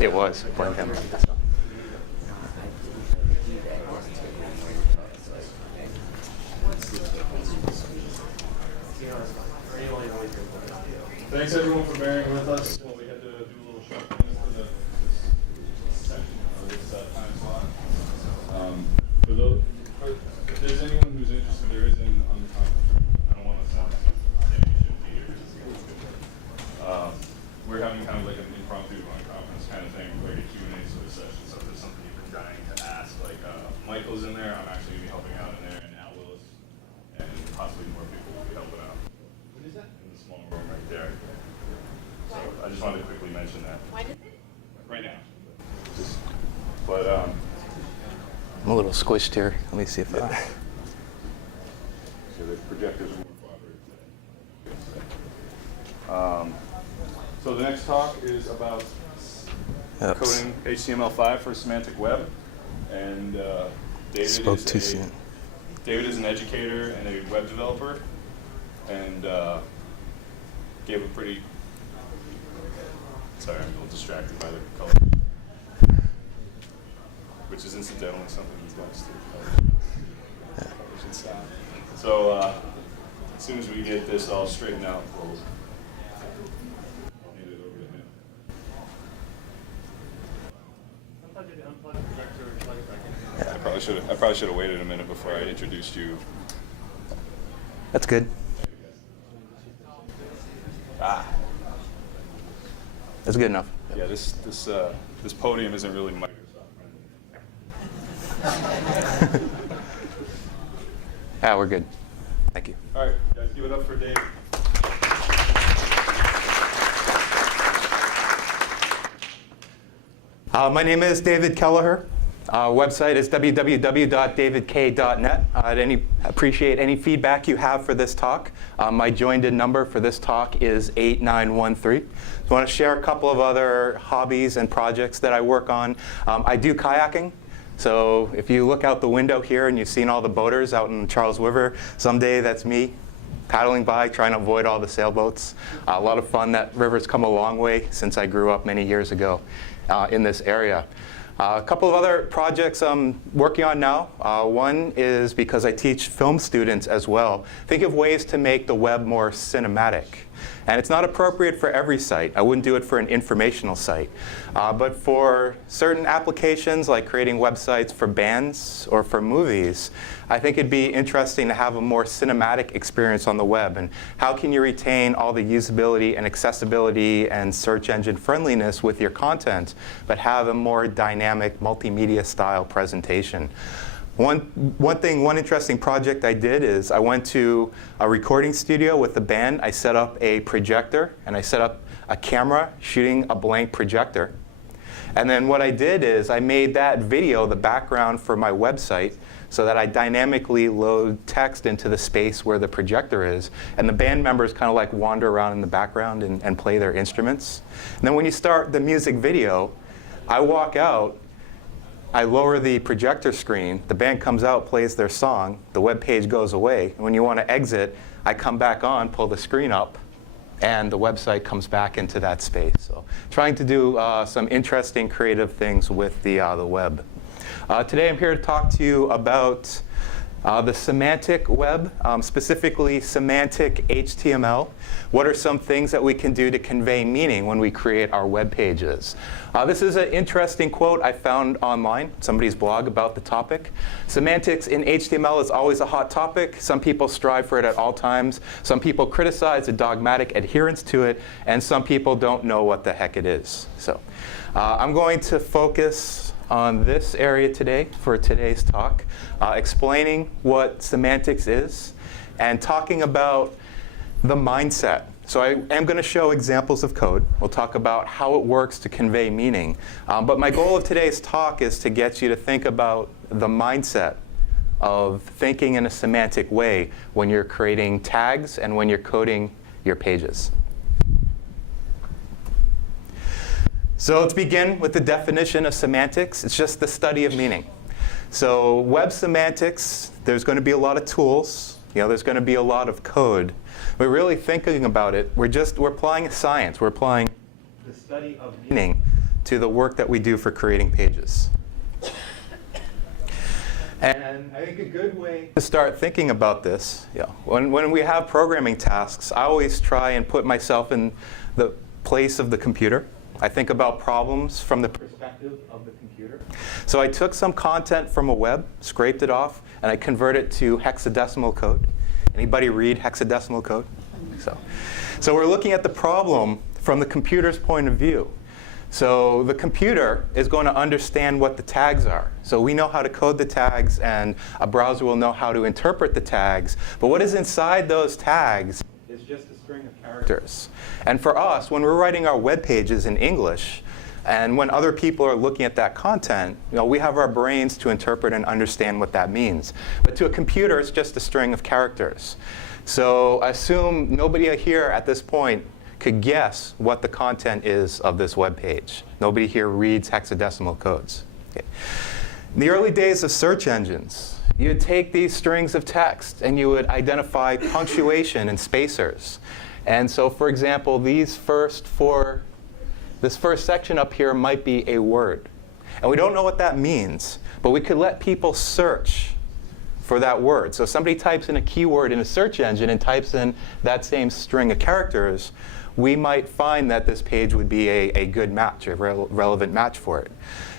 It was. Blame him. Thanks everyone for bearing with us. Well, we had to do a little short for this section of this time slot. If there's anyone who's interested, there is an unconference room. I don't want to sound like you shouldn't be here. We're having kind of like an impromptu unconference kind of thing, like a Q&A sort of session. So if there's something you've been dying to ask, like Michael's in there, I'm actually going to be helping out in there, and Al Willis, and possibly more people will be helping out. What is that? In the small room right there. So I just wanted to quickly mention that. When is it? Right now. But I'm a little squished here. Let me see if so the projectors are more cooperative. So the next talk is about coding HTML5 for semantic web, and David is an educator and a web developer, and gave a pretty. Sorry, I'm a little distracted by the color, which is incidentally something he's likes to. So as soon as we get this all straightened out, I'll hand it over to him. I probably should have waited a minute before I introduced you. That's good. That's good enough. Yeah, this podium isn't really Microsoft friendly. We're good. Thank you. All right, guys, give it up for Dave. My name is David Kelleher. Website is www.davidk.net. I'd appreciate any feedback you have for this talk. My joined-in number for this talk is 8913. I want to share a couple of other hobbies and projects that I work on. I do kayaking. So if you look out the window here and you've seen all the boaters out in the Charles River, someday that's me paddling by, trying to avoid all the sailboats. A lot of fun. That river's come a long way since I grew up many years ago in this area. A couple of other projects I'm working on now. One is because I teach film students as well. Think of ways to make the web more cinematic. And it's not appropriate for every site. I wouldn't do it for an informational site. But for certain applications, like creating websites for bands or for movies, I think it'd be interesting to have a more cinematic experience on the web. And how can you retain all the usability and accessibility and search engine friendliness with your content, but have a more dynamic multimedia style presentation? One interesting project I did is I went to a recording studio with the band. I set up a projector, and I set up a camera shooting a blank projector. And then what I did is I made that video the background for my website so that I dynamically load text into the space where the projector is. And the band members kind of like wander around in the background and play their instruments. And then when you start the music video, I walk out, I lower the projector screen, the band comes out, plays their song, the web page goes away. And when you want to exit, I come back on, pull the screen up, and the website comes back into that space. So trying to do some interesting creative things with the web. Today I'm here to talk to you about the semantic web, specifically semantic HTML. What are some things that we can do to convey meaning when we create our web pages? This is an interesting quote I found online, somebody's blog about the topic. Semantics in HTML is always a hot topic. Some people strive for it at all times. Some people criticize the dogmatic adherence to it, and some people don't know what the heck it is. So I'm going to focus on this area today for today's talk, explaining what semantics is and talking about the mindset. So I am going to show examples of code. We'll talk about how it works to convey meaning. But my goal of today's talk is to get you to think about the mindset of thinking in a semantic way when you're creating tags and when you're coding your pages. So let's begin with the definition of semantics. It's just the study of meaning. So web semantics, there's going to be a lot of tools. There's going to be a lot of code. But really thinking about it, we're applying a science. We're applying the study of meaning to the work that we do for creating pages. And I think a good way to start thinking about this, when we have programming tasks, I always try and put myself in the place of the computer. I think about problems from the perspective of the computer. So I took some content from a web, scraped it off, and I converted it to hexadecimal code. Anybody read hexadecimal code? So we're looking at the problem from the computer's point of view. So the computer is going to understand what the tags are. So we know how to code the tags, and a browser will know how to interpret the tags. But what is inside those tags is just a string of characters. And for us, when we're writing our web pages in English, and when other people are looking at that content, we have our brains to interpret and understand what that means. But to a computer, it's just a string of characters. So assume nobody here at this point could guess what the content is of this web page. Nobody here reads hexadecimal codes. Okay. In the early days of search engines, you'd take these strings of text and you would identify punctuation and spacers. And so, for example, this first section up here might be a word. And we don't know what that means, but we could let people search for that word. So if somebody types in a keyword in a search engine and types in that same string of characters, we might find that this page would be a good match, a relevant match for it.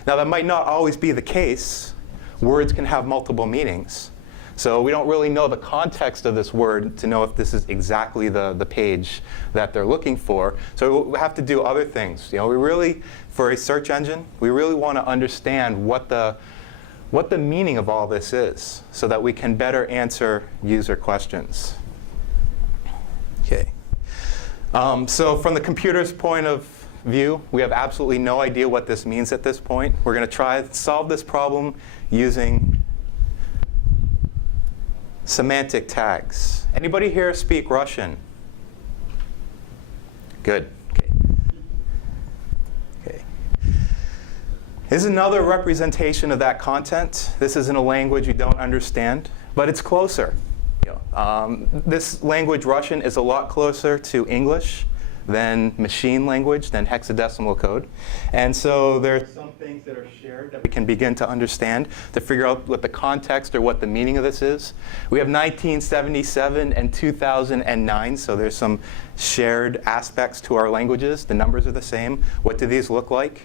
Now, that might not always be the case. Words can have multiple meanings. So we don't really know the context of this word to know if this is exactly the page that they're looking for. So we have to do other things. We really, for a search engine, we really want to understand what the meaning of all this is so that we can better answer user questions. Okay. So from the computer's point of view, we have absolutely no idea what this means at this point. We're going to try to solve this problem using semantic tags. Anybody here speak Russian? Good. Okay. Here's another representation of that content. This is in a language you don't understand, but it's closer. This language, Russian, is a lot closer to English than machine language, than hexadecimal code. And so there are some things that are shared that we can begin to understand to figure out what the context or what the meaning of this is. We have 1977 and 2009, so there's some shared aspects to our languages. The numbers are the same. What do these look like?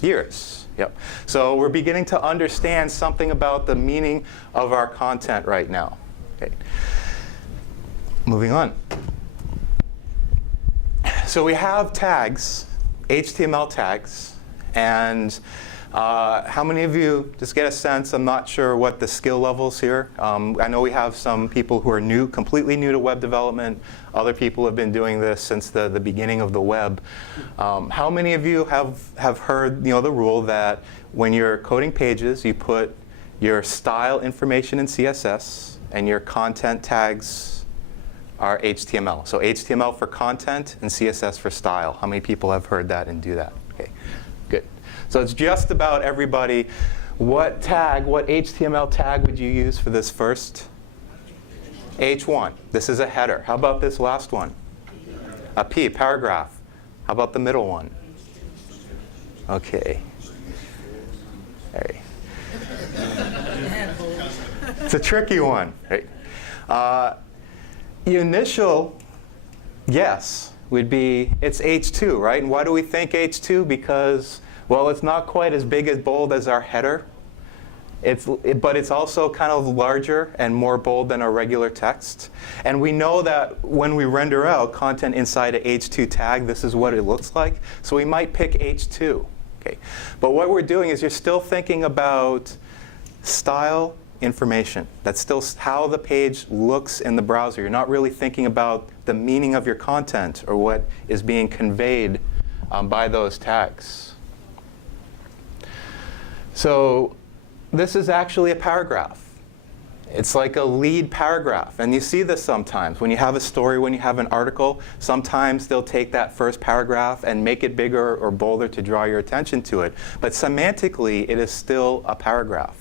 Years. Yep. So we're beginning to understand something about the meaning of our content right now. Okay. Moving on. So we have tags, HTML tags, and how many of you, just get a sense, I'm not sure what the skill levels here. I know we have some people who are completely new to web development. Other people have been doing this since the beginning of the web. How many of you have heard the rule that when you're coding pages, you put your style information in CSS and your content tags are HTML. So HTML for content and CSS for style. How many people have heard that and do that? Okay, good. So it's just about everybody. What HTML tag would you use for this first? H1. This is a header. How about this last one? A P, paragraph. How about the middle one? Okay. Hey. It's a tricky one. Right? The initial guess would be it's H2, right? And why do we think H2? Because, well, it's not quite as big as bold as our header. But it's also kind of larger and more bold than our regular text. And we know that when we render out content inside a H2 tag, this is what it looks like. So we might pick H2. Okay. But what we're doing is you're still thinking about style information. That's still how the page looks in the browser. You're not really thinking about the meaning of your content or what is being conveyed by those tags. So this is actually a paragraph. It's like a lead paragraph. And you see this sometimes. When you have a story, when you have an article, sometimes they'll take that first paragraph and make it bigger or bolder to draw your attention to it. But semantically, it is still a paragraph.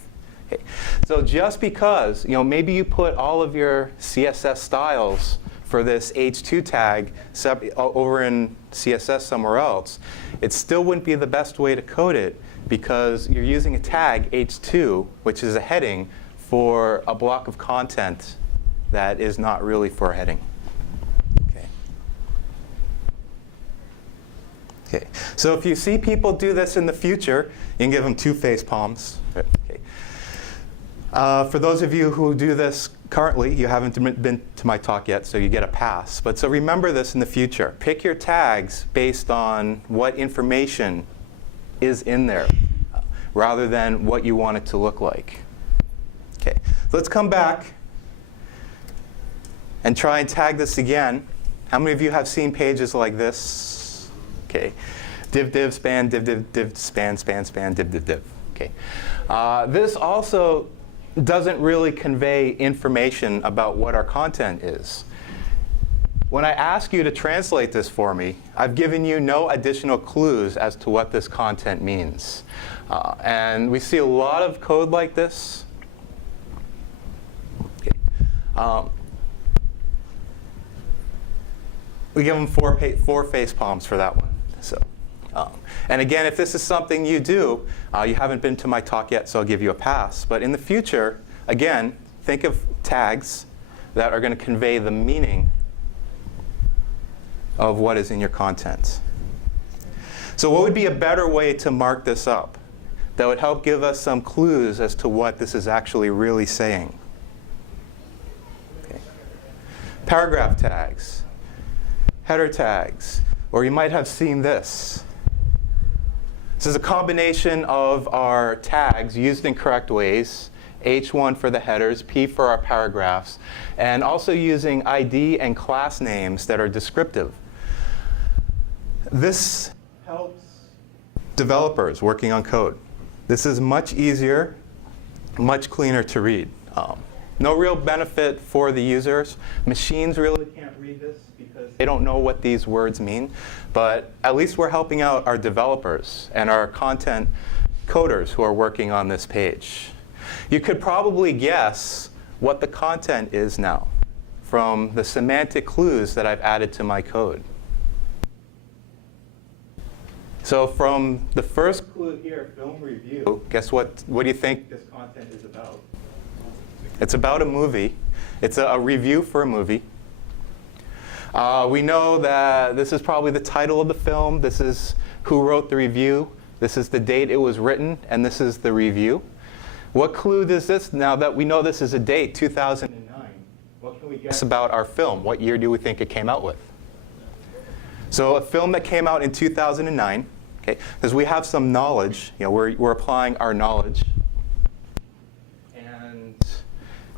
Okay. So just because maybe you put all of your CSS styles for this H2 tag over in CSS somewhere else, it still wouldn't be the best way to code it because you're using a tag H2, which is a heading, for a block of content that is not really for a heading. Okay. So if you see people do this in the future, you can give them 2 face palms. Okay. For those of you who do this currently, you haven't been to my talk yet, so you get a pass. But so remember this in the future. Pick your tags based on what information is in there, rather than what you want it to look like. Okay. So let's come back and try and tag this again. How many of you have seen pages like this? Okay, div div span div div div span span span div div div. Okay, this also doesn't really convey information about what our content is. When I ask you to translate this for me, I've given you no additional clues as to what this content means, and we see a lot of code like this. Okay. We give them four face palms for that one. So, and again, if this is something you do, you haven't been to my talk yet, so I'll give you a pass. But in the future, again, think of tags that are going to convey the meaning of what is in your content. So what would be a better way to mark this up that would help give us some clues as to what this is actually really saying? Okay. Paragraph tags, header tags. Or you might have seen this. This is a combination of our tags used in correct ways, H1 for the headers, P for our paragraphs, and also using ID and class names that are descriptive. This helps developers working on code. This is much easier, much cleaner to read. No real benefit for the users. Machines really can't read this because they don't know what these words mean. But at least we're helping out our developers and our content coders who are working on this page. You could probably guess what the content is now from the semantic clues that I've added to my code. So from the first clue here, film review, guess what do you think this content is about? It's about a movie. It's a review for a movie. We know that this is probably the title of the film. This is who wrote the review. This is the date it was written, and this is the review. What clue is this? Now that we know this is a date, 2009, what can we guess about our film? What year do we think it came out with? So a film that came out in 2009, okay, because we have some knowledge. You know, we're applying our knowledge.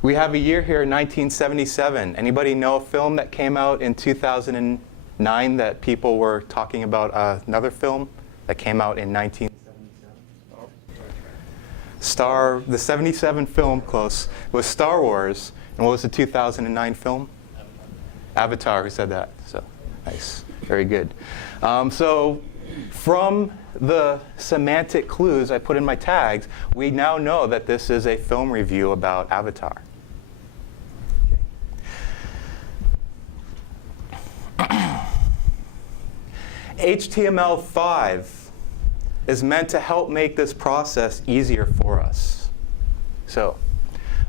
We have a year here, 1977. Anybody know a film that came out in 2009 that people were talking about another film that came out in 1977? The 77 film, close, was Star Wars. And what was the 2009 film? Avatar, who said that? So, nice, very good. So from the semantic clues I put in my tags, we now know that this is a film review about Avatar. HTML5 is meant to help make this process easier for us. So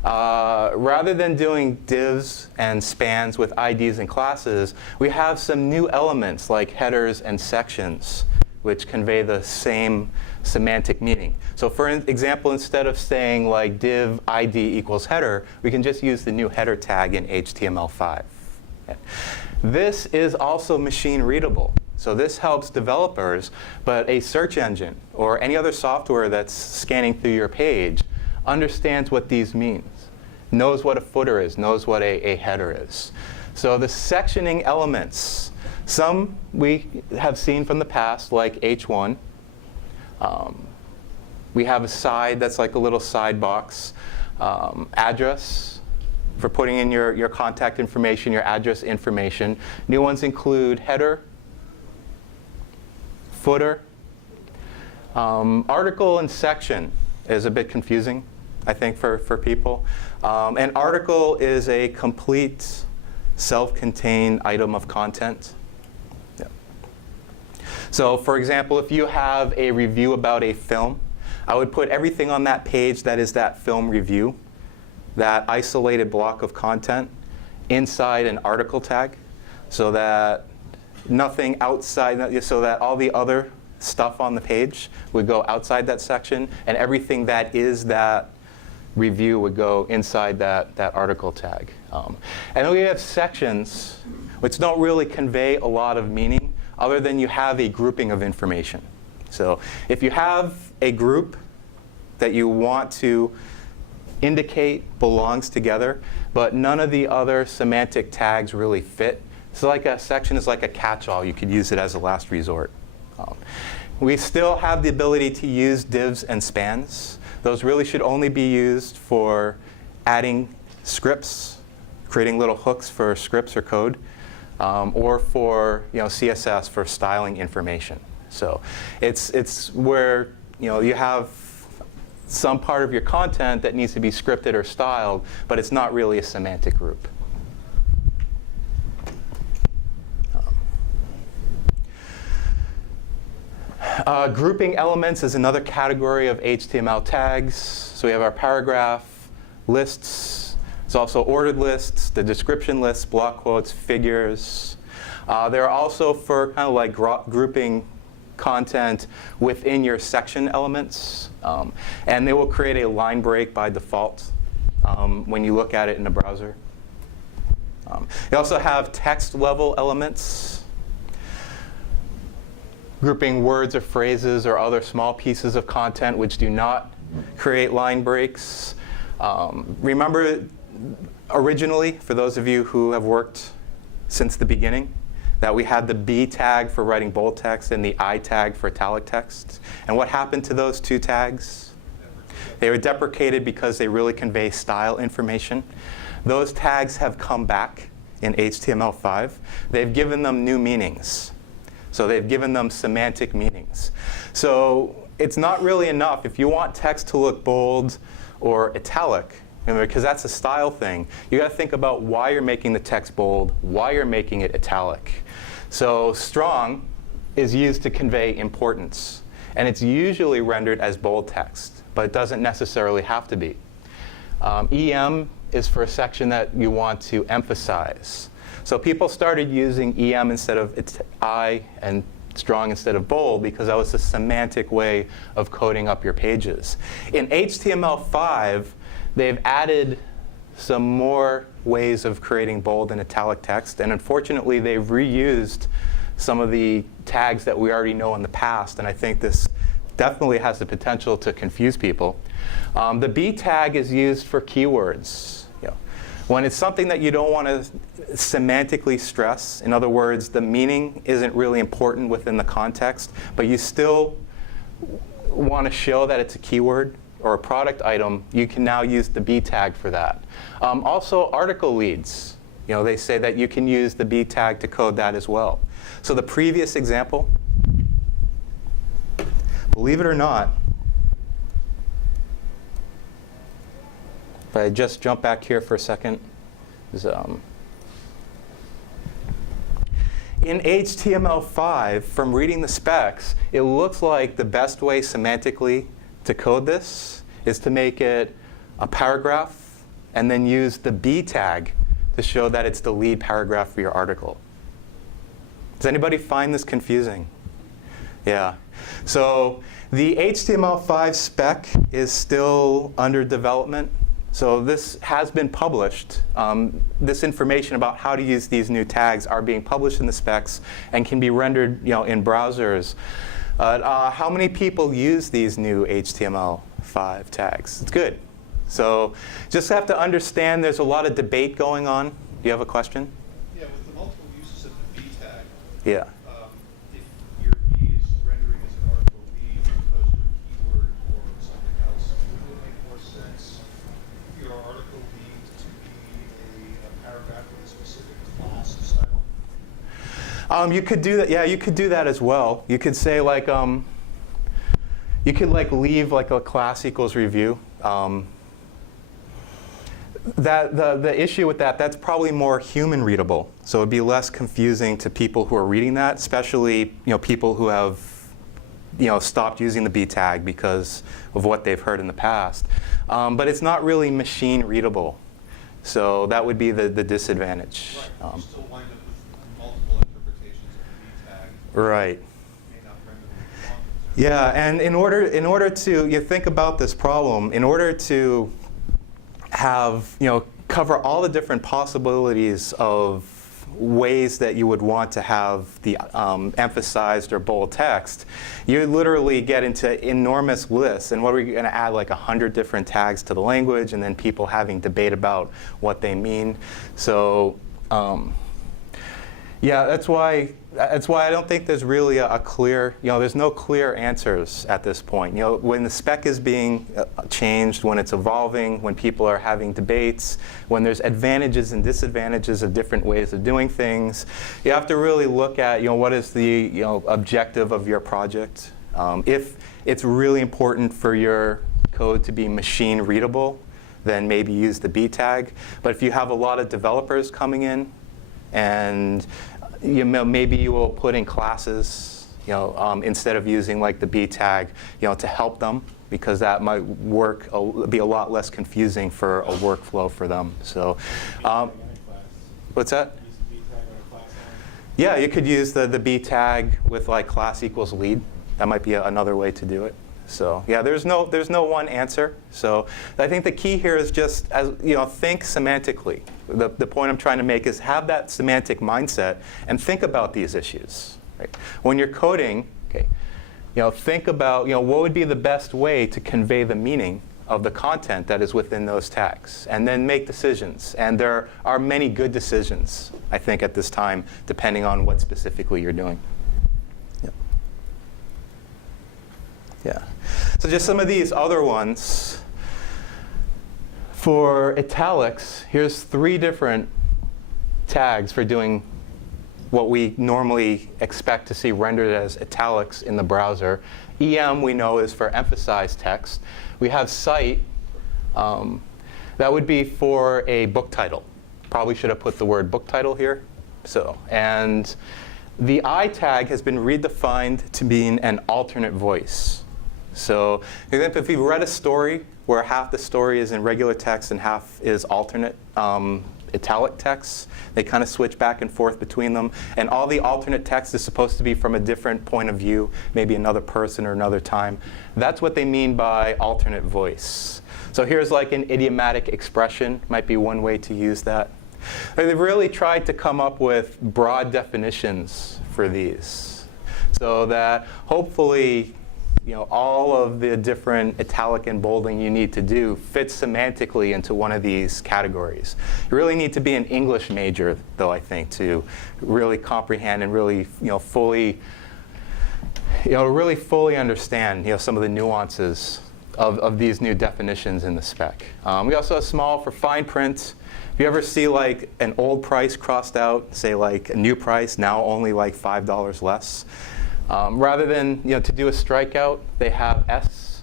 rather than doing divs and spans with IDs and classes, we have some new elements like headers and sections, which convey the same semantic meaning. So for example, instead of saying like div ID equals header, we can just use the new header tag in HTML5. Okay. This is also machine readable. So this helps developers, but a search engine or any other software that's scanning through your page understands what these means, knows what a footer is, knows what a header is. So the sectioning elements, some we have seen from the past, like H1. We have a side that's like a little side box. Address, for putting in your contact information, your address information. New ones include header, footer. Article and section is a bit confusing, I think, for people. An article is a complete self-contained item of content. Yeah. So for example, if you have a review about a film, I would put everything on that page that is that film review, that isolated block of content, inside an article tag, so that nothing outside, so that all the other stuff on the page would go outside that section, and everything that is that review would go inside that article tag. And then we have sections which don't really convey a lot of meaning other than you have a grouping of information. So if you have a group that you want to indicate belongs together, but none of the other semantic tags really fit, so like a section is like a catch-all. You could use it as a last resort. We still have the ability to use divs and spans. Those really should only be used for adding scripts, creating little hooks for scripts or code, or for CSS for styling information. So it's where you have some part of your content that needs to be scripted or styled, but it's not really a semantic group. Grouping elements is another category of HTML tags. So we have our paragraph, lists. There's also ordered lists, the description lists, block quotes, figures. They're also for kind of like grouping content within your section elements. And they will create a line break by default when you look at it in the browser. They also have text level elements, grouping words or phrases or other small pieces of content which do not create line breaks. Remember, originally, for those of you who have worked since the beginning, that we had the B tag for writing bold text and the I tag for italic text. And what happened to those two tags? They were deprecated because they really convey style information. Those tags have come back in HTML5. They've given them new meanings. So they've given them semantic meanings. So it's not really enough. If you want text to look bold or italic, because that's a style thing, you got to think about why you're making the text bold, why you're making it italic. So strong is used to convey importance. And it's usually rendered as bold text, but it doesn't necessarily have to be. EM is for a section that you want to emphasize. So people started using EM instead of I and strong instead of bold because that was a semantic way of coding up your pages. In HTML5, they've added some more ways of creating bold and italic text. And unfortunately, they've reused some of the tags that we already know in the past. And I think this definitely has the potential to confuse people. The B tag is used for keywords. When it's something that you don't want to semantically stress, in other words, the meaning isn't really important within the context, but you still want to show that it's a keyword or a product item, you can now use the B tag for that. Also, article leads. They say that you can use the B tag to code that as well. So the previous example, believe it or not, if I just jump back here for a second, in HTML5, from reading the specs, it looks like the best way semantically to code this is to make it a paragraph and then use the B tag to show that it's the lead paragraph for your article. Does anybody find this confusing? Yeah. So the HTML5 spec is still under development. So this has been published. This information about how to use these new tags are being published in the specs and can be rendered in browsers. How many people use these new HTML5 tags? It's good. So just have to understand there's a lot of debate going on. Do you have a question? Yeah, with the multiple uses of the B tag, Yeah. if your B is rendering as an article B as opposed to a keyword or something else, would it make more sense for your article B to be a paragraph with a specific class of style? You could do that. Yeah, you could do that as well. You could say like, you could like leave like a class equals review. The issue with that, that's probably more human readable. So it'd be less confusing to people who are reading that, especially people who have stopped using the B tag because of what they've heard in the past. But it's not really machine readable. So that would be the disadvantage. Right, you still wind up with multiple interpretations of the B tag. Right. May not render the content. Yeah, and in order to you think about this problem, in order to have cover all the different possibilities of ways that you would want to have the emphasized or bold text, you literally get into enormous lists. And what are we going to add, like 100 different tags to the language, and then people having debate about what they mean? So yeah, that's why I don't think there's really a clear, there's no clear answers at this point. When the spec is being changed, when it's evolving, when people are having debates, when there's advantages and disadvantages of different ways of doing things, you have to really look at, what is the, objective of your project. If it's really important for your code to be machine readable, then maybe use the B tag. But if you have a lot of developers coming in, and maybe you will put in classes, instead of using like the B tag, to help them, because that might be a lot less confusing for a workflow for them. So, what's that? Yeah, you could use the B tag with like class equals lead. That might be another way to do it. So yeah, there's no one answer. So I think the key here is just think semantically. The point I'm trying to make is have that semantic mindset and think about these issues. Right? When you're coding, okay, think about what would be the best way to convey the meaning of the content that is within those tags, and then make decisions. And there are many good decisions, I think, at this time, depending on what specifically you're doing. Yeah. So just some of these other ones. For italics, here's 3 different tags for doing what we normally expect to see rendered as italics in the browser. EM, we know, is for emphasized text. We have cite. That would be for a book title. Probably should have put the word book title here. And the I tag has been redefined to mean an alternate voice. So if you've read a story where half the story is in regular text and half is alternate italic text, they kind of switch back and forth between them. And all the alternate text is supposed to be from a different point of view, maybe another person or another time. That's what they mean by alternate voice. So here's like an idiomatic expression, might be one way to use that. They've really tried to come up with broad definitions for these, so that hopefully all of the different italic and bolding you need to do fits semantically into one of these categories. You really need to be an English major, though, I think, to really comprehend and really, fully understand, some of the nuances of these new definitions in the spec. We also have small for fine print. If you ever see like an old price crossed out, say like a new price, now only like $5 less. Rather than to do a strikeout, they have S.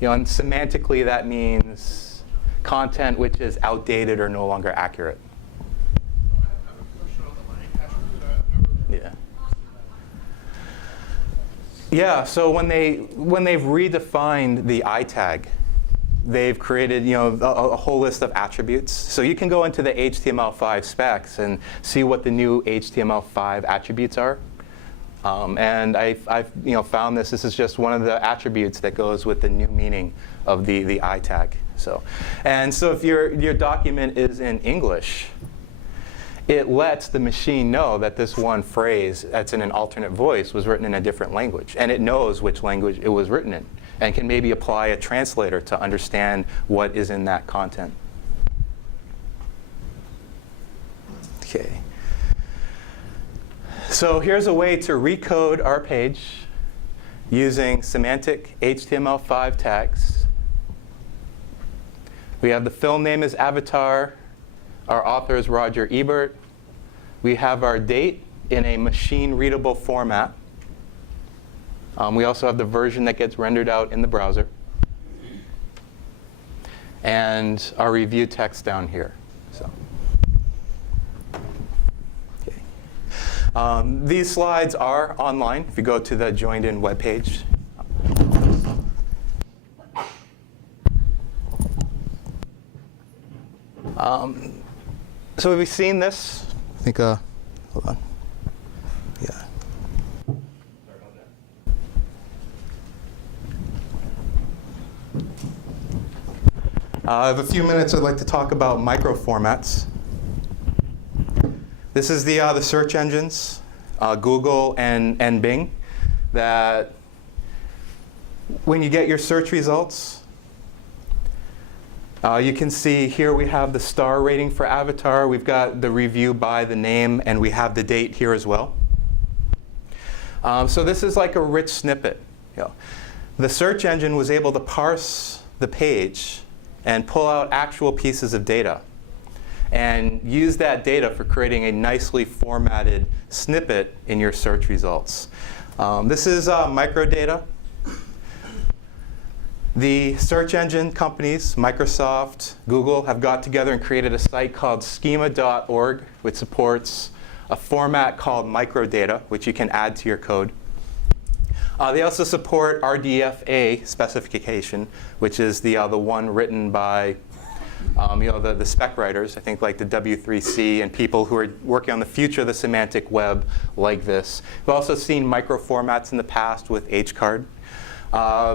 And semantically that means content which is outdated or no longer accurate. I have a question on the line attribute. Yeah. So when they've redefined the I tag, they've created a whole list of attributes. So you can go into the HTML5 specs and see what the new HTML5 attributes are. And I've found this is just one of the attributes that goes with the new meaning of the I tag. So if your document is in English, it lets the machine know that this one phrase that's in an alternate voice was written in a different language, and it knows which language it was written in, and can maybe apply a translator to understand what is in that content. Okay. So here's a way to recode our page using semantic HTML5 tags. We have the film name as avatar. Our author is Roger Ebert. We have our date in a machine-readable format. We also have the version that gets rendered out in the browser. and our review text down here. So, okay. These slides are online if you go to the joined in webpage. So have we seen this? I think, hold on. Yeah. Sorry about that. I have a few minutes I'd like to talk about micro formats. This is the search engines, Google and Bing, that when you get your search results, you can see here we have the star rating for Avatar. We've got the review by the name, and we have the date here as well. So this is like a rich snippet. You know, the search engine was able to parse the page and pull out actual pieces of data and use that data for creating a nicely formatted snippet in your search results. This is microdata. The search engine companies, Microsoft, Google, have got together and created a site called schema.org, which supports a format called microdata, which you can add to your code. They also support RDFA specification, which is the one written by the spec writers, I think like the W3C and people who are working on the future of the semantic web like this. We've also seen micro formats in the past with HCard.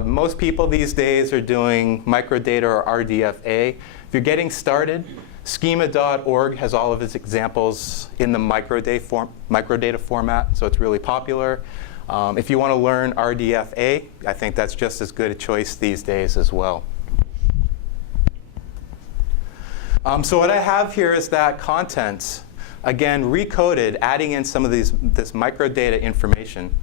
Most people these days are doing microdata or RDFA. If you're getting started, schema.org has all of its examples in the microdata format, so it's really popular. If you want to learn RDFA, I think that's just as good a choice these days as well. So what I have here is that content, again, recoded, adding in some of this microdata information.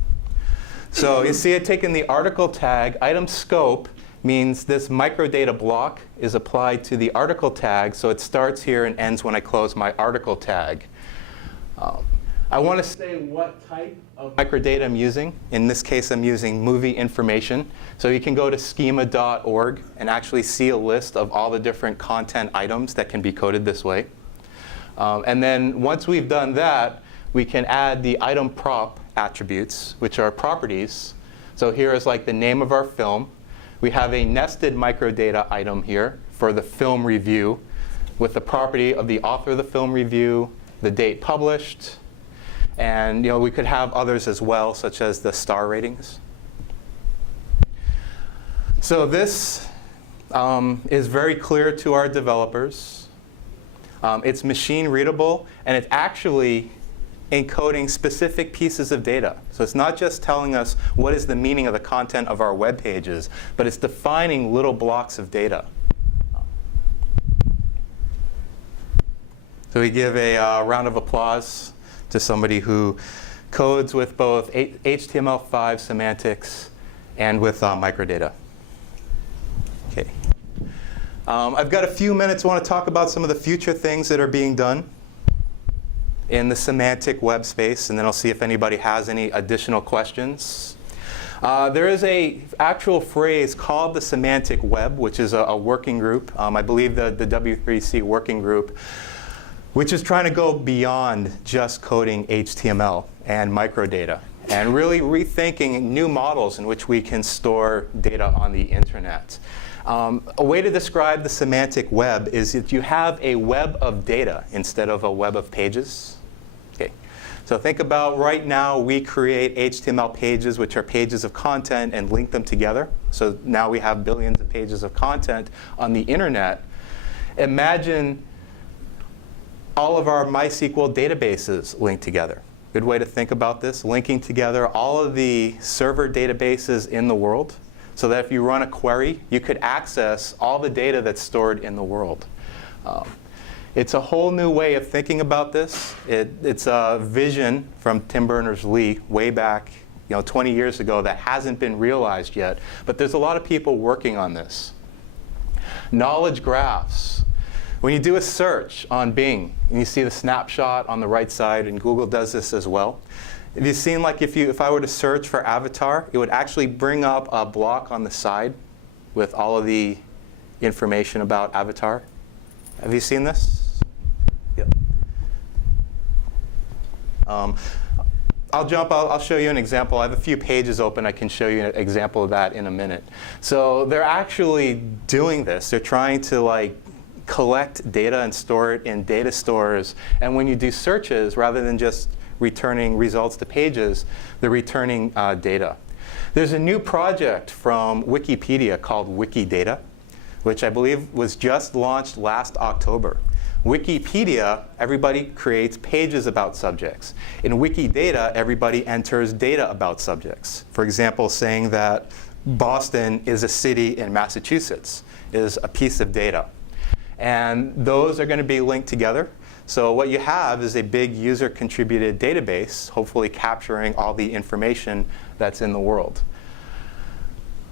So you see it taking the article tag. Item scope means this microdata block is applied to the article tag, so it starts here and ends when I close my article tag. I want to say what type of microdata I'm using. In this case, I'm using movie information. So you can go to schema.org and actually see a list of all the different content items that can be coded this way. And then once we've done that, we can add the item prop attributes, which are properties. So here is like the name of our film. We have a nested microdata item here for the film review with the property of the author of the film review, the date published, and we could have others as well, such as the star ratings. So this is very clear to our developers. It's machine readable, and it's actually encoding specific pieces of data. So it's not just telling us what is the meaning of the content of our web pages, but it's defining little blocks of data. So we give a round of applause to somebody who codes with both HTML5 semantics and with microdata. Okay. I've got a few minutes. I want to talk about some of the future things that are being done in the semantic web space, and then I'll see if anybody has any additional questions. There is an actual phrase called the semantic web, which is a working group. I believe the W3C working group, which is trying to go beyond just coding HTML and microdata and really rethinking new models in which we can store data on the internet. A way to describe the semantic web is that you have a web of data instead of a web of pages. Okay. So think about right now we create HTML pages, which are pages of content, and link them together. So now we have billions of pages of content on the internet. Imagine all of our MySQL databases linked together. Good way to think about this, linking together all of the server databases in the world, so that if you run a query, you could access all the data that's stored in the world. It's a whole new way of thinking about this. It's a vision from Tim Berners-Lee way back 20 years ago that hasn't been realized yet, but there's a lot of people working on this. Knowledge graphs. When you do a search on Bing, and you see the snapshot on the right side, and Google does this as well, have you seen, like, if I were to search for Avatar, it would actually bring up a block on the side with all of the information about avatar. Have you seen this? Yep. I'll show you an example. I have a few pages open. I can show you an example of that in a minute. So they're actually doing this. They're trying to like collect data and store it in data stores. And when you do searches, rather than just returning results to pages, they're returning data. There's a new project from Wikipedia called Wikidata, which I believe was just launched last October. Wikipedia, everybody creates pages about subjects. In Wikidata, everybody enters data about subjects. For example, saying that Boston is a city in Massachusetts is a piece of data. And those are going to be linked together. So what you have is a big user-contributed database, hopefully capturing all the information that's in the world.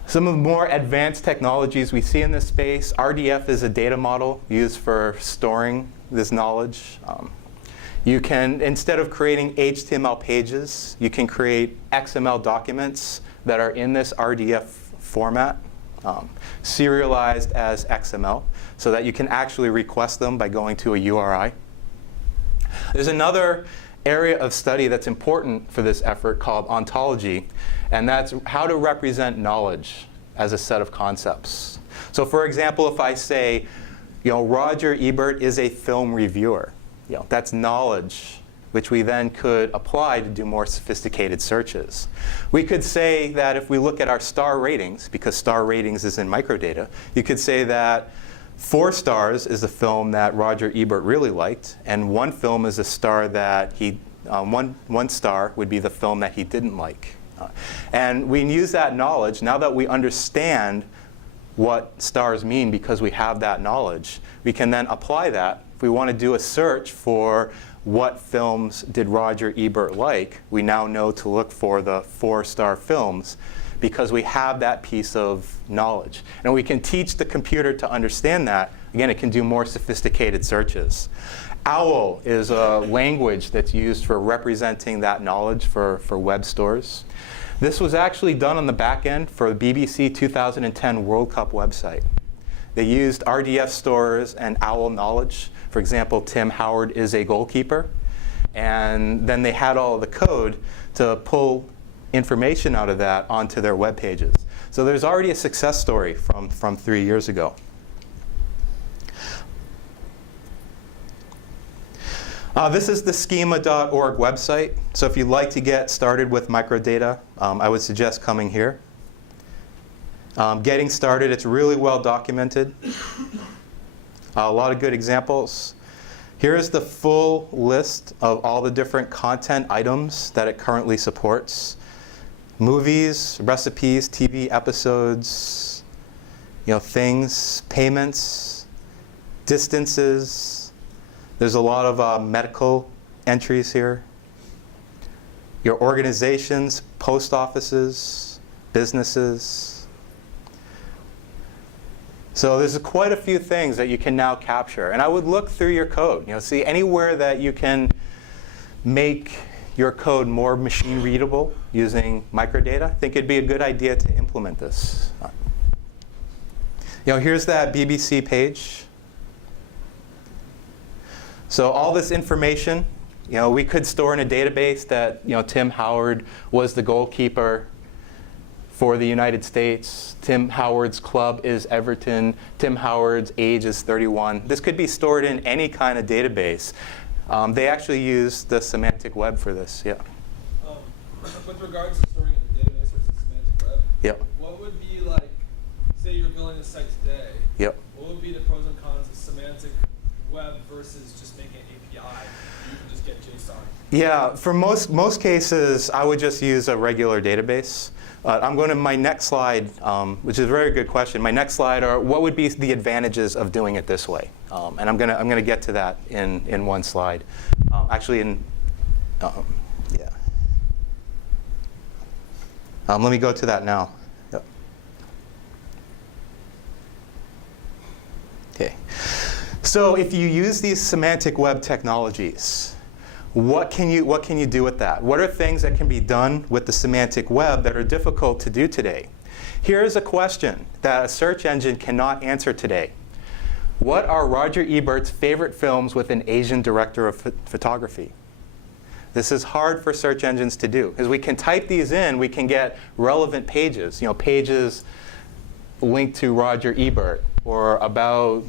Some of the more advanced technologies we see in this space, RDF is a data model used for storing this knowledge. You can, instead of creating HTML pages, you can create XML documents that are in this RDF format, serialized as XML, so that you can actually request them by going to a URI. There's another area of study that's important for this effort called ontology, and that's how to represent knowledge as a set of concepts. So for example, if I say, Roger Ebert is a film reviewer, that's knowledge, which we then could apply to do more sophisticated searches. We could say that if we look at our star ratings, because star ratings is in microdata, you could say that 4 stars is a film that Roger Ebert really liked, and 1 film is a star that one star would be the film that he didn't like. And we use that knowledge, now that we understand what stars mean because we have that knowledge, we can then apply that. If we want to do a search for what films did Roger Ebert like, we now know to look for the 4-star films, because we have that piece of knowledge. And we can teach the computer to understand that. Again, it can do more sophisticated searches. OWL is a language that's used for representing that knowledge for web stores. This was actually done on the back end for the BBC 2010 World Cup website. They used RDF stores and OWL knowledge. For example, Tim Howard is a goalkeeper. And then they had all of the code to pull information out of that onto their web pages. So there's already a success story from 3 years ago. This is the schema.org website. So if you'd like to get started with microdata, I would suggest coming here. Getting started, it's really well documented. A lot of good examples. Here is the full list of all the different content items that it currently supports. Movies, recipes, TV episodes, things, payments, distances. There's a lot of medical entries here. Your organizations, post offices, businesses. So there's quite a few things that you can now capture. And I would look through your code. See anywhere that you can make your code more machine readable using microdata. I think it'd be a good idea to implement this. Here's that BBC page. So all this information, we could store in a database that Tim Howard was the goalkeeper for the United States. Tim Howard's club is Everton. Tim Howard's age is 31. This could be stored in any kind of database. They actually use the semantic web for this, yeah. With regards to storing in the database versus semantic web, Yep. what would be like, say you're building a site today, Yep. what would be the pros and cons of semantic web versus just making an API? You can just get JSON. Yeah, for most cases, I would just use a regular database. I'm going to my next slide, which is a very good question. My next slide are what would be the advantages of doing it this way, and I'm gonna get to that in one slide. Yeah. Let me go to that now. Yep. Okay. So if you use these semantic web technologies, what can you do with that? What are things that can be done with the semantic web that are difficult to do today? Here's a question that a search engine cannot answer today. What are Roger Ebert's favorite films with an Asian director of photography? This is hard for search engines to do. As we can type these in, we can get relevant pages, pages linked to Roger Ebert or about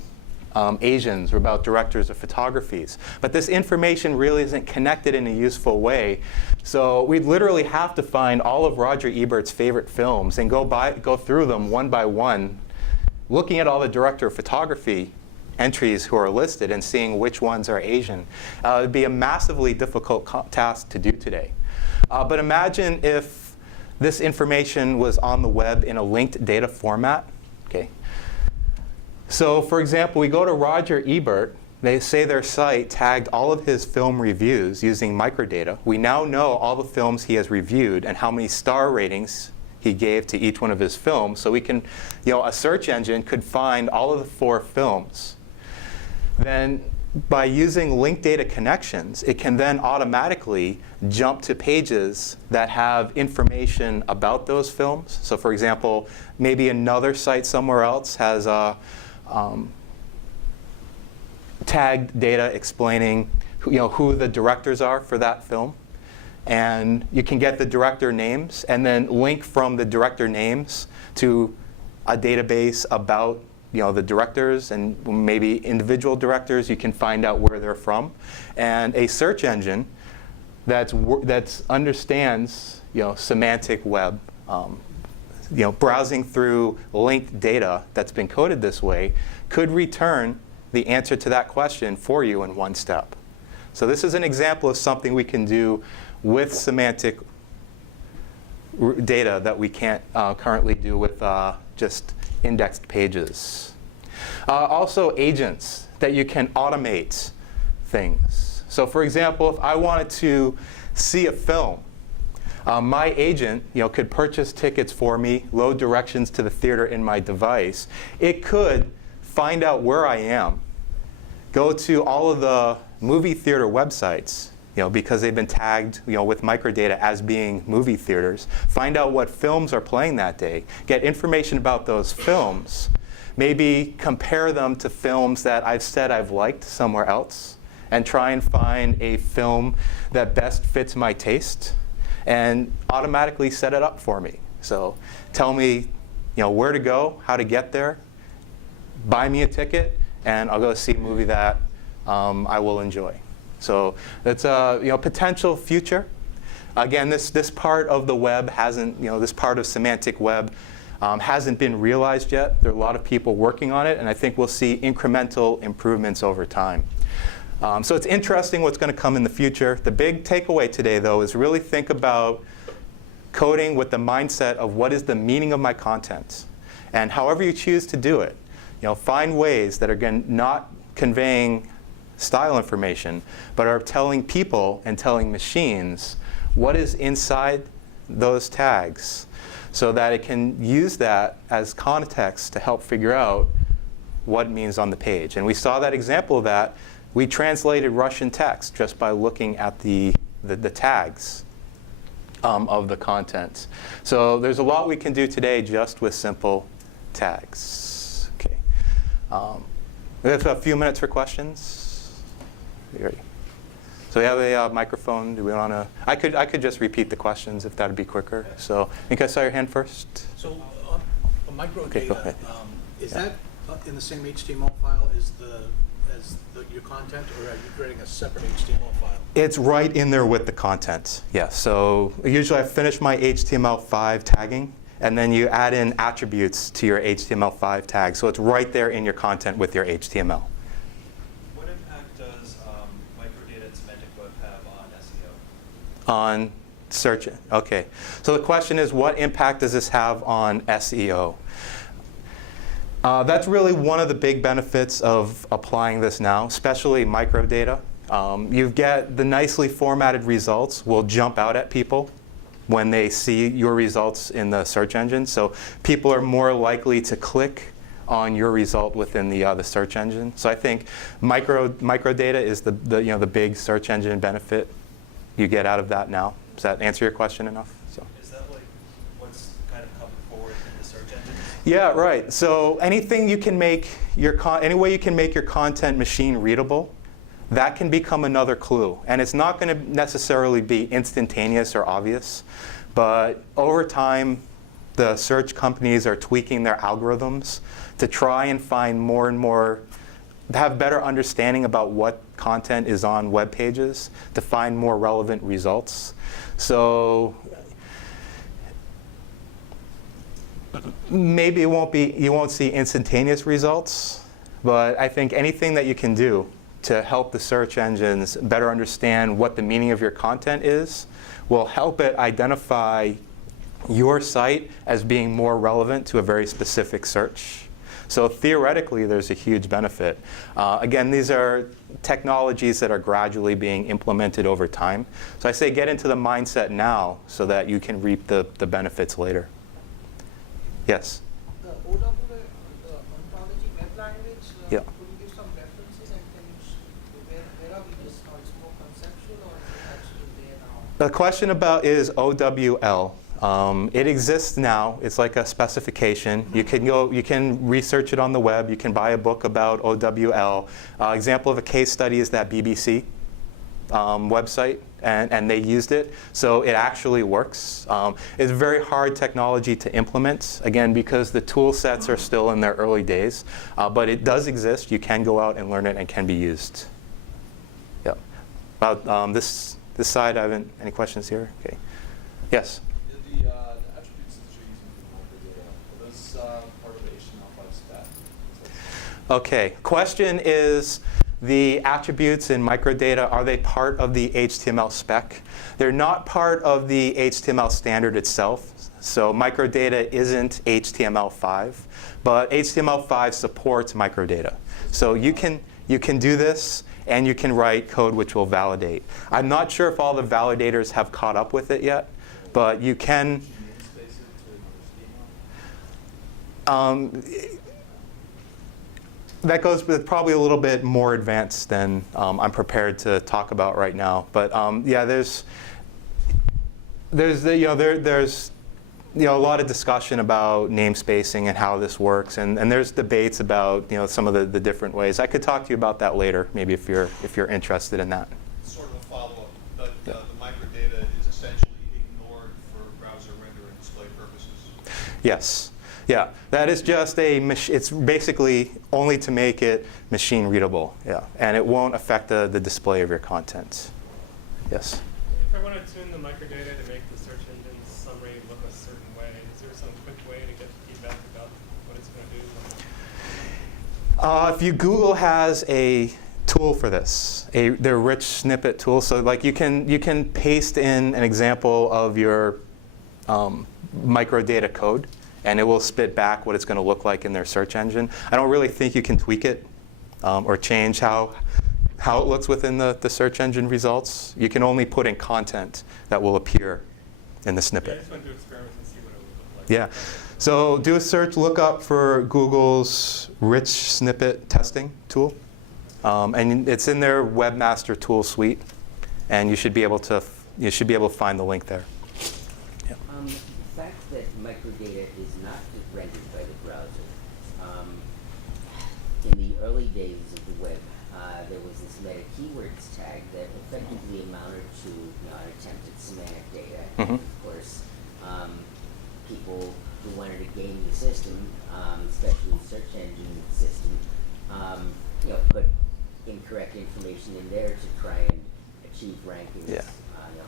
Asians or about directors of photographies. But this information really isn't connected in a useful way. So we'd literally have to find all of Roger Ebert's favorite films and go through them one by one, looking at all the director of photography entries who are listed and seeing which ones are Asian. It would be a massively difficult task to do today. But imagine if this information was on the web in a linked data format. Okay. So for example, we go to Roger Ebert. They say their site tagged all of his film reviews using microdata. We now know all the films he has reviewed and how many star ratings he gave to each one of his films. So we can, a search engine could find all of the 4 films. Then by using linked data connections, it can then automatically jump to pages that have information about those films. So for example, maybe another site somewhere else has tagged data explaining who the directors are for that film. And you can get the director names and then link from the director names to a database about the directors and maybe individual directors. You can find out where they're from. And a search engine that understands semantic web, browsing through linked data that's been coded this way, could return the answer to that question for you in one step. So this is an example of something we can do with semantic data that we can't currently do with just indexed pages. Also agents that you can automate things. So for example, if I wanted to see a film, my agent could purchase tickets for me, load directions to the theater in my device. It could find out where I am, go to all of the movie theater websites, because they've been tagged with microdata as being movie theaters, find out what films are playing that day, get information about those films, maybe compare them to films that I've said I've liked somewhere else, and try and find a film that best fits my taste, and automatically set it up for me. So tell me where to go, how to get there, buy me a ticket, and I'll go see a movie that I will enjoy. So that's a potential future. Again, this part of the web hasn't, this part of semantic web hasn't been realized yet. There are a lot of people working on it, and I think we'll see incremental improvements over time. So it's interesting what's going to come in the future. The big takeaway today, though, is really think about coding with the mindset of what is the meaning of my content. And however you choose to do it, find ways that are not conveying style information, but are telling people and telling machines what is inside those tags so that it can use that as context to help figure out what it means on the page. And we saw that example of that. We translated Russian text just by looking at the tags of the content. So there's a lot we can do today just with simple tags. Okay. We have a few minutes for questions. Ready? So we have a microphone. Do we want to? I could just repeat the questions if that would be quicker. So I think I saw your hand first. So a microdata, Okay, go ahead. Is that in the same HTML file as your content, or are you creating a separate HTML file? It's right in there with the content. Yeah. So usually I finish my HTML5 tagging, and then you add in attributes to your HTML5 tag. So it's right there in your content with your HTML. What impact does microdata and semantic web have on SEO? On search. Okay. So the question is, what impact does this have on SEO? That's really one of the big benefits of applying this now, especially microdata. You get the nicely formatted results will jump out at people when they see your results in the search engine. So people are more likely to click on your result within the search engine. So I think microdata is the big search engine benefit you get out of that now. Does that answer your question enough? So. Is that like what's kind of coming forward in Yeah, right. So anything you can make any way you can make your content machine readable, that can become another clue. And it's not going to necessarily be instantaneous or obvious, but over time, the search companies are tweaking their algorithms to try and find more and more, to have better understanding about what content is on web pages, to find more relevant results. So maybe you won't see instantaneous results, but I think anything that you can do to help the search engines better understand what the meaning of your content is will help it identify your site as being more relevant to a very specific search. So theoretically, there's a huge benefit. Again, these are technologies that are gradually being implemented over time. So I say get into the mindset now so that you can reap the benefits later. Yes? The OW, the ontology web language, Yeah. could you give some references and can you where are we just now? It's more conceptual or is it actually there now? The question about is OWL. It exists now. It's like a specification. You can research it on the web. You can buy a book about OWL. Example of a case study is that BBC website, and they used it. So it actually works. It's very hard technology to implement, again, because the tool sets are still in their early days. But it does exist. You can go out and learn it and can be used. Yeah. About this side, I haven't any questions here? Okay. Yes? The attributes that you're using for microdata, are those part of the HTML5 spec? Okay. Question is, the attributes in microdata, are they part of the HTML spec? They're not part of the HTML standard itself. So microdata isn't HTML5, but HTML5 supports microdata. So you can do this, and you can write code which will validate. I'm not sure if all the validators have caught up with it yet, but you can. That goes with probably a little bit more advanced than I'm prepared to talk about right now. But yeah, there's a lot of discussion about namespacing and how this works, and there's debates about some of the different ways. I could talk to you about that later, maybe if you're interested in that. Sort of a follow-up, but the microdata is essentially ignored for browser render and display purposes. Yes. Yeah, that is just it's basically only to make it machine readable. Yeah, and it won't affect the display of your content. Yes. If I want to tune the microdata to make the search engine summary look a certain way, is there some quick way to get feedback about what it's going to do? Google has a tool for this, their rich snippet tool. So like you can paste in an example of your microdata code, and it will spit back what it's going to look like in their search engine. I don't really think you can tweak it or change how it looks within the search engine results. You can only put in content that will appear in the Yeah, I snippet. just want to do experiments and see what it would look like. Yeah. So do a search, look up for Google's rich snippet testing tool. And it's in their Webmaster tool suite. And you should be able to find the link there. Yeah. The fact that microdata is not rendered by the browser. In the early days of the web, there was this meta keywords tag that effectively amounted to an attempt at semantic data. Mhm. Of course, people who wanted to game the system, especially the search engine system, put incorrect information in there to try and achieve rankings, Yeah.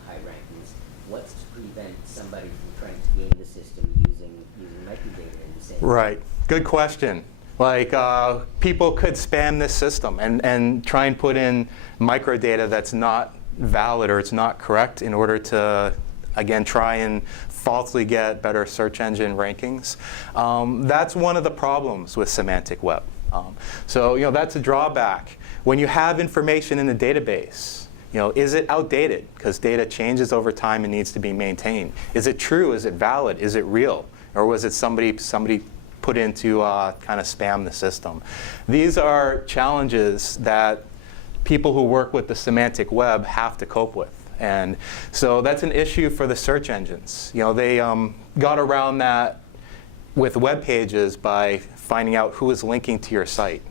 High rankings. What's to prevent somebody from trying to game the system using microdata in the same way? Right. Good question. Like people could spam this system and try and put in microdata that's not valid or it's not correct in order to, again, try and falsely get better search engine rankings. That's one of the problems with semantic web. So that's a drawback. When you have information in the database, is it outdated? Because data changes over time and needs to be maintained. Is it true? Is it valid? Is it real? Or was it somebody put in to kind of spam the system? These are challenges that people who work with the semantic web have to cope with. And so that's an issue for the search engines. They got around that with web pages by finding out who is linking to your site.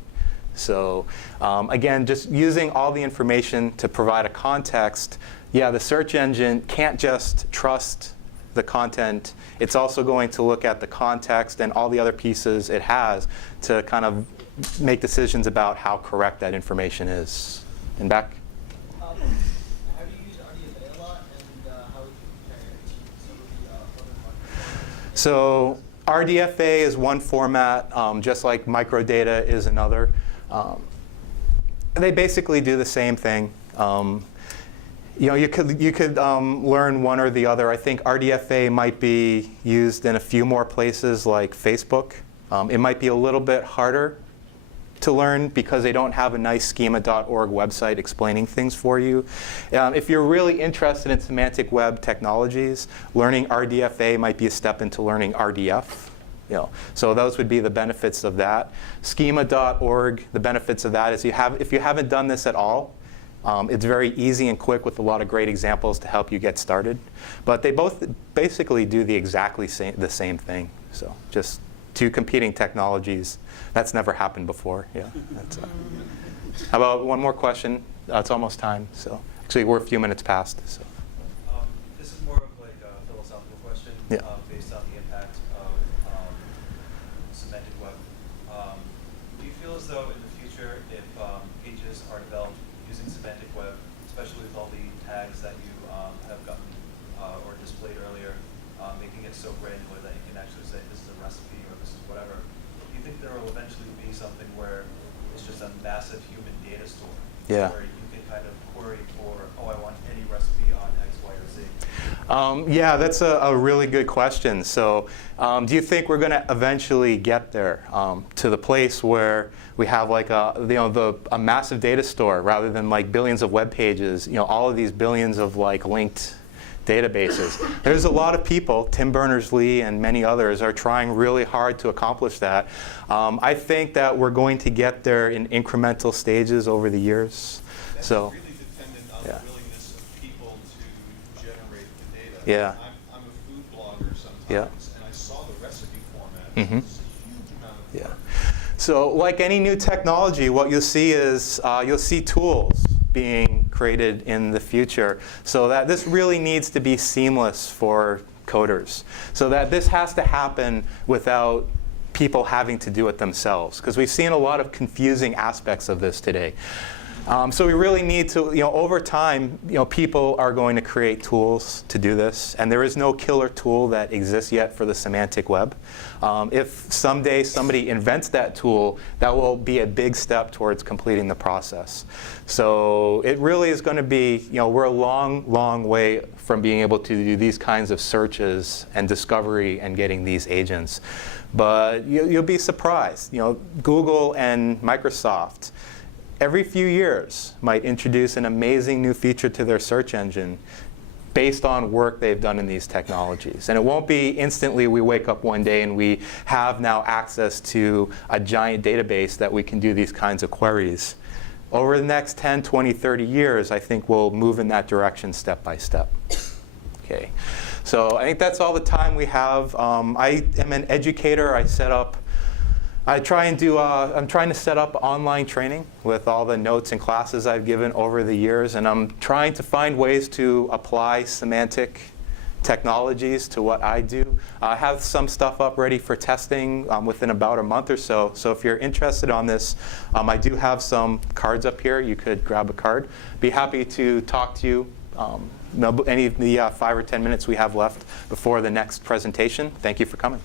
So again, just using all the information to provide a context. Yeah, the search engine can't just trust the content. It's also going to look at the context and all the other pieces it has to kind of make decisions about how correct that information is. And back? Have you used RDFA a lot, and how would you compare it to some of the other markets? So RDFA is one format, just like microdata is another. They basically do the same thing. You could learn one or the other. I think RDFA might be used in a few more places like Facebook. It might be a little bit harder to learn because they don't have a nice schema.org website explaining things for you. If you're really interested in semantic web technologies, learning RDFA might be a step into learning RDF. So those would be the benefits of that. Schema.org, the benefits of that is if you haven't done this at all, it's very easy and quick with a lot of great examples to help you get started. But they both basically do the same thing. So just two competing technologies. That's never happened before. Yeah. How about one more question? It's almost time. So actually, we're a few minutes past. So. This is more of like a philosophical question based on the impact of semantic web. Do you feel as though in the future, if pages are developed using semantic web, especially with all the tags that you have gotten or displayed earlier, making it so granular that you can actually say this is a recipe or this is whatever, do you think there will eventually be something where it's just a massive human data store where you can kind of query for, oh, I want any recipe on X, Y, or Z? Yeah, that's a really good question. So do you think we're going to eventually get there to the place where we have like a massive data store rather than like billions of web pages, all of these billions of like linked databases? There's a lot of people, Tim Berners-Lee and many others, are trying really hard to accomplish that. I think that we're going to get there in incremental stages over the years. That's So. really dependent on the willingness of people to generate the data. Yeah. I'm a food blogger sometimes, Yeah. and I saw the recipe format. Mhm. It's a huge amount of work. So like any new technology, what you'll see is you'll see tools being created in the future. So that this really needs to be seamless for coders. So that this has to happen without people having to do it themselves. Because we've seen a lot of confusing aspects of this today. So we really need to, over time, people are going to create tools to do this. And there is no killer tool that exists yet for the semantic web. If someday somebody invents that tool, that will be a big step towards completing the process. So it really is going to be, we're a long, long way from being able to do these kinds of searches and discovery and getting these agents. But you'll be surprised. Google and Microsoft, every few years, might introduce an amazing new feature to their search engine based on work they've done in these technologies. And it won't be instantly we wake up one day and we have now access to a giant database that we can do these kinds of queries. Over the next 10, 20, 30 years, I think we'll move in that direction step by step. Okay. So I think that's all the time we have. I am an educator. I'm trying to set up online training with all the notes and classes I've given over the years, and I'm trying to find ways to apply semantic technologies to what I do. I have some stuff up ready for testing within about a month or so. So if you're interested on this, I do have some cards up here. You could grab a card. Be happy to talk to you any of the 5 or 10 minutes we have left before the next presentation. Thank you for coming.